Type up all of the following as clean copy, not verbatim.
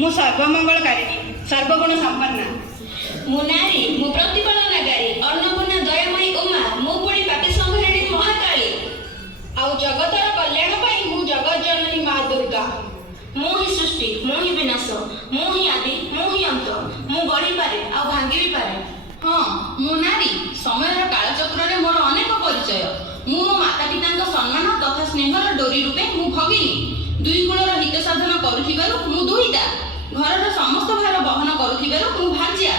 मु सर्वमंगलकारिणी सर्वगुण संपन्ना। मु नारी मु प्रतिपालनकारी अन्नपूर्णा दयामयी उमा मु पुणी पापी संहारिणी महाकाली आउ जगतर कल्याण पाई मु जगत जननी माँ दुर्गा। मु ही सृष्टि मु ही विनाश मु ही आदि मु ही अंत मु गढ़ी पारे आ भांगी भी पारे। हाँ मु नारी समय कालचक्र रे मोर अनेक परिचय मु मो माता पिता सम्मान तथा स्नेहर डोरी रूपे मु भगिनी दुई कूलर हित साधन करुथिबारु मु दुहिता घरर समस्त भार बहन करुथिबारु मु भाज्या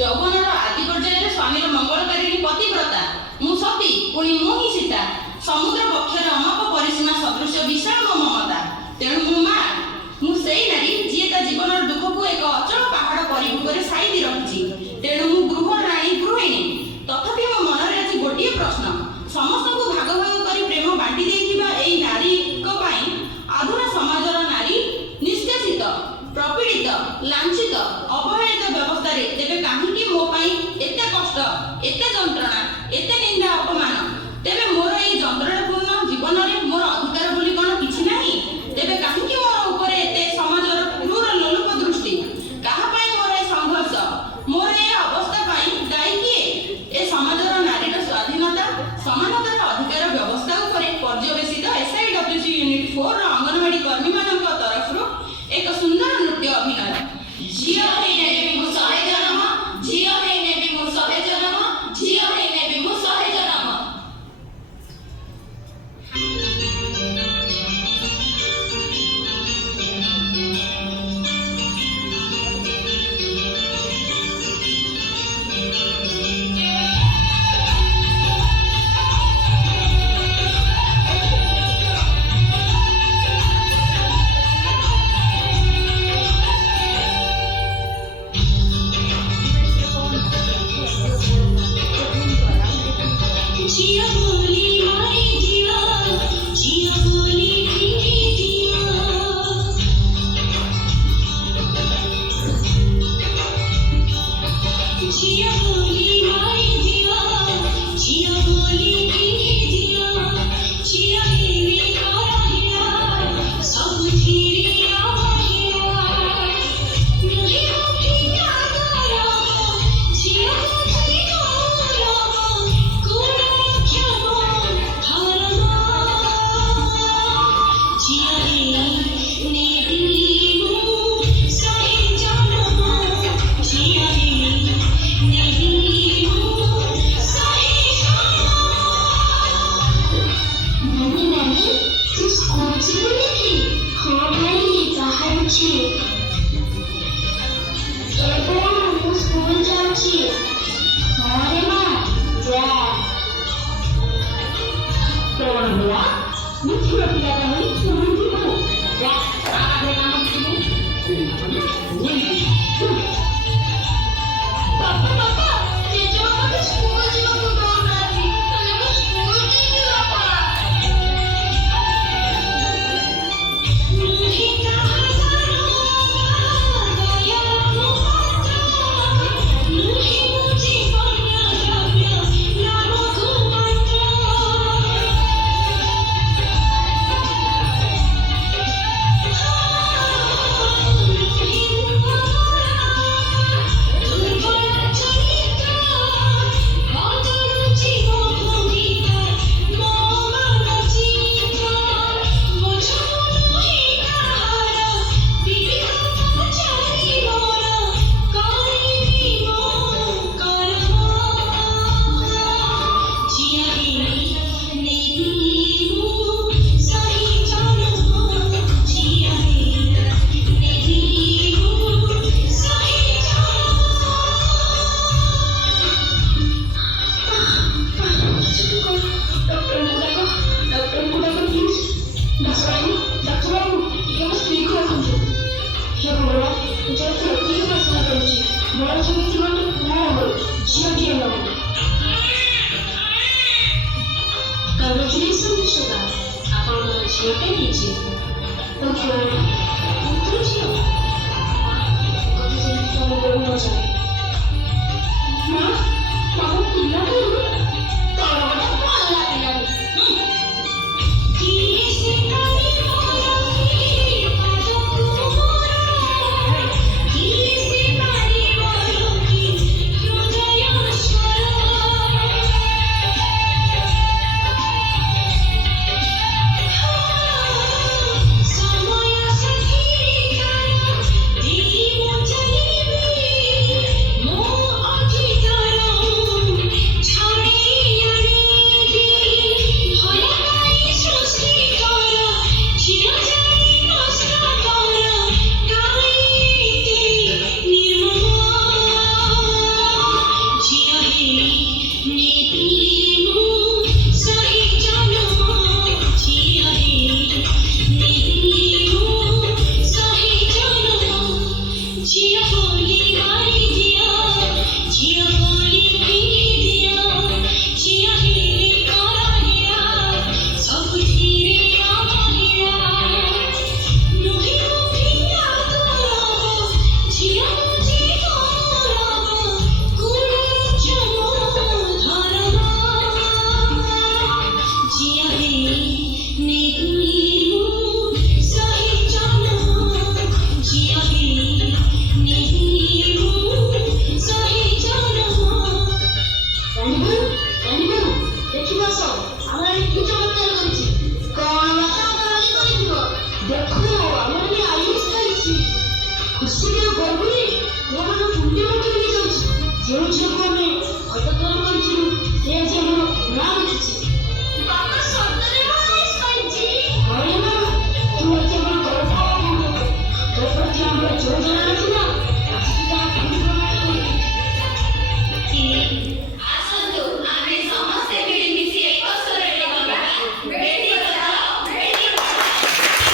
यौवनर आदि पर्यायर स्वामीर मंगलकारिणी पतिव्रता मु सती पुणी मु ही सीता समुद्र पक्षर अमक परिसीमा सदृश विशाल मो ममता तेणु मु माँ मु सेई नारी जी ता जीवनर दुख को एक अचल पहाड़ परिभूपर साइदी रखिछि तेणु मु गृह राणी गृहिणी तथापि मो मनरे आज गोटिए प्रश्न समस्त को भाग भाग करी प्रेम बांटी देइथिबा एई नारी को पाई आधुनिक समाजर नारी निष्कासित प्रपीड़ित लांछित अवहेलित व्यवस्था रे तेबे काहेकि मो पाई एते कष्ट एते जंत्रणा एते निंदा अपमान तेबे मोर एई जंत्रणपूर्ण जीवन रे मोर अधिकार बोली कोन किछि नाही तेबे काहेकि मोर ऊपर एते समाजर क्रूर लोलुप दृष्टि काहा पाई मोर ए संघर्ष मोर ए अवस्था पाई दायी किए ए समाजर नारीर स्वाधीनता समानतार अधिकार व्यवस्था ऊपर पर्यवेसित SIWC यूनिट 4 ର अंगनवाड़ी कर्मी मानक तरफ एक सुंदर नृत्य अभिनय झियो हे नेबी मु सहे जनम झियो हे नेबी मु सहे जनम झियो हे नेबी मु सहे जनम। Wait.